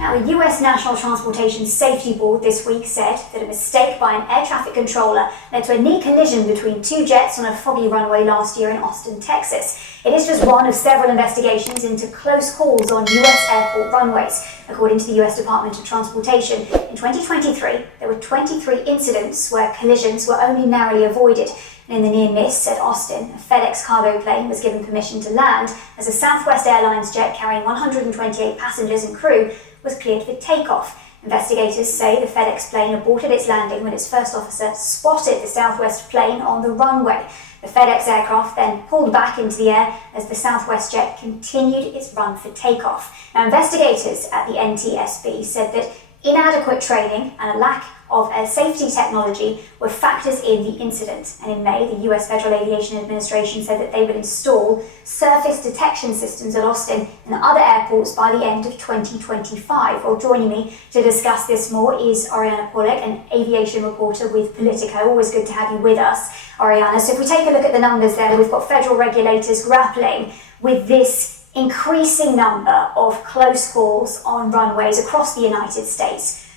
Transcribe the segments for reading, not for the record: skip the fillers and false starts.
Now, the US National Transportation Safety Board this week said that a mistake by an air traffic controller led to a near collision between two jets on a foggy runway last year in Austin, Texas. It is just one of several investigations into close calls on US airport runways. According to the US Department of Transportation, in 2023, there were 23 incidents where collisions were only narrowly avoided. And in the near miss at Austin, a FedEx cargo plane was given permission to land as a Southwest Airlines jet carrying 128 passengers and crew was cleared for takeoff. Investigators say the FedEx plane aborted its landing when its first officer spotted the Southwest plane on the runway. The FedEx aircraft then pulled back into the air as the Southwest jet continued its run for takeoff. Now, investigators at the NTSB said that inadequate training and a lack of safety technology were factors in the incident. And in May, the US Federal Aviation Administration said that they would install surface detection systems at Austin and other airports by the end of 2025. Well, joining me to discuss this more is Ariana Pollock, an aviation reporter with Politico. Always good to have you with us, Ariana. So if we take a look at the numbers there, we've got federal regulators grappling with this increasing number of close calls on runways across the United States.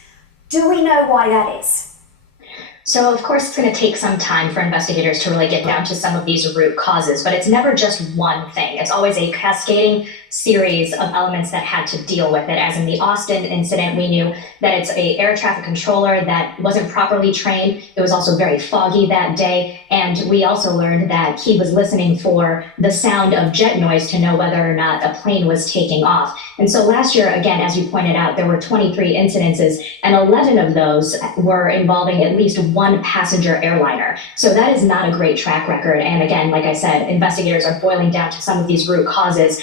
Do we know why that is? So, of course, it's going to take some time for investigators to really get down to some of these root causes, but it's never just one thing. It's always a cascading series of elements that had to deal with it. As in the Austin incident, we knew that it's an air traffic controller that wasn't properly trained. It was also very foggy that day. And we also learned that he was listening for the sound of jet noise to know whether or not a plane was taking off. And so last year, again, as you pointed out, there were 23 incidences, and 11 of those were involving at least one passenger airliner. So that is not a great track record. And again, like I said, investigators are boiling down to some of these root causes,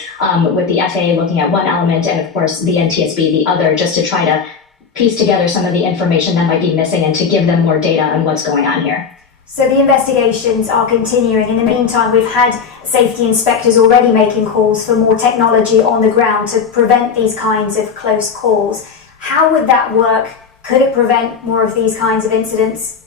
with the FAA looking at one element and, of course, the NTSB the other, just to try to piece together some of the information that might be missing and to give them more data on what's going on here. So the investigations are continuing. In the meantime, we've had safety inspectors already making calls for more technology on the ground to prevent these kinds of close calls. How would that work? Could it prevent more of these kinds of incidents?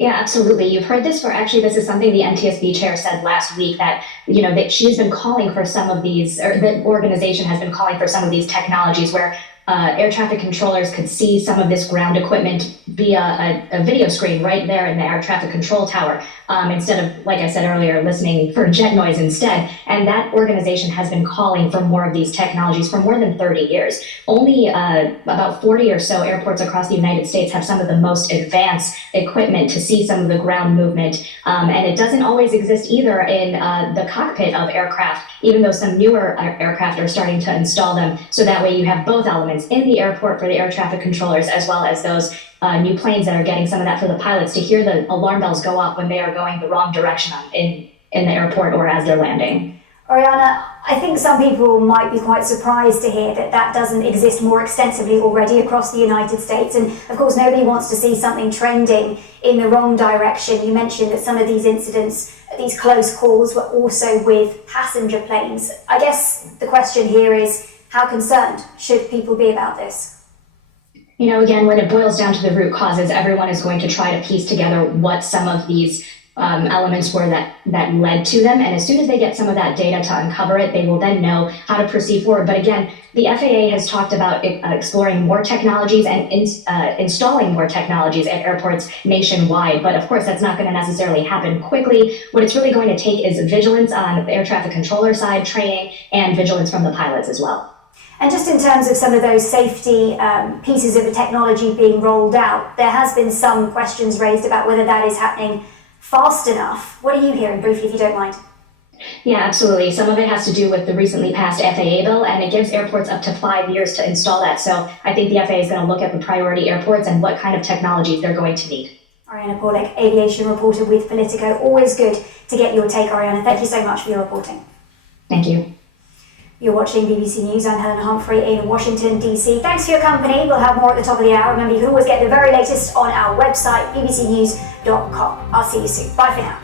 Yeah, absolutely. You've heard this, this is something the NTSB chair said last week, that, that she's been calling for some of these, or the organization has been calling for some of these technologies where air traffic controllers could see some of this ground equipment via a video screen right there in the air traffic control tower, instead of, like I said earlier, listening for jet noise instead. And that organization has been calling for more of these technologies for more than 30 years. Only about 40 or so airports across the United States have some of the most advanced equipment to see some of the ground movement. And it doesn't always exist either in the cockpit of aircraft, even though some newer aircraft are starting to install them. So that way you have both elements in the airport for the air traffic controllers, as well as those new planes that are getting some of that for the pilots to hear the alarm bells go off when they are going the wrong direction in the airport or as they're landing. Ariana, I think some people might be quite surprised to hear that that doesn't exist more extensively already across the United States. And of course, nobody wants to see something trending in the wrong direction. You mentioned that some of these incidents, these close calls, were also with passenger planes. I guess the question here is, how concerned should people be about this? Again, when it boils down to the root causes, everyone is going to try to piece together what some of these elements were that led to them. And as soon as they get some of that data to uncover it, they will then know how to proceed forward. But again, the FAA has talked about exploring more technologies and installing more technologies at airports nationwide. But of course, that's not going to necessarily happen quickly. What it's really going to take is vigilance on the air traffic controller side, training, and vigilance from the pilots as well. And just in terms of some of those safety pieces of the technology being rolled out, there has been some questions raised about whether that is happening fast enough. What are you hearing, briefly, if you don't mind? Yeah, absolutely. Some of it has to do with the recently passed FAA bill, and it gives airports up to 5 years to install that. So I think the FAA is going to look at the priority airports and what kind of technologies they're going to need. Ariana Pollock, aviation reporter with Politico. Always good to get your take, Ariana. Thank you so much for your reporting. Thank you. You're watching BBC News. I'm Helen Humphrey in Washington, D.C. Thanks for your company. We'll have more at the top of the hour. Remember, you can always get the very latest on our website, bbcnews.com. I'll see you soon. Bye for now.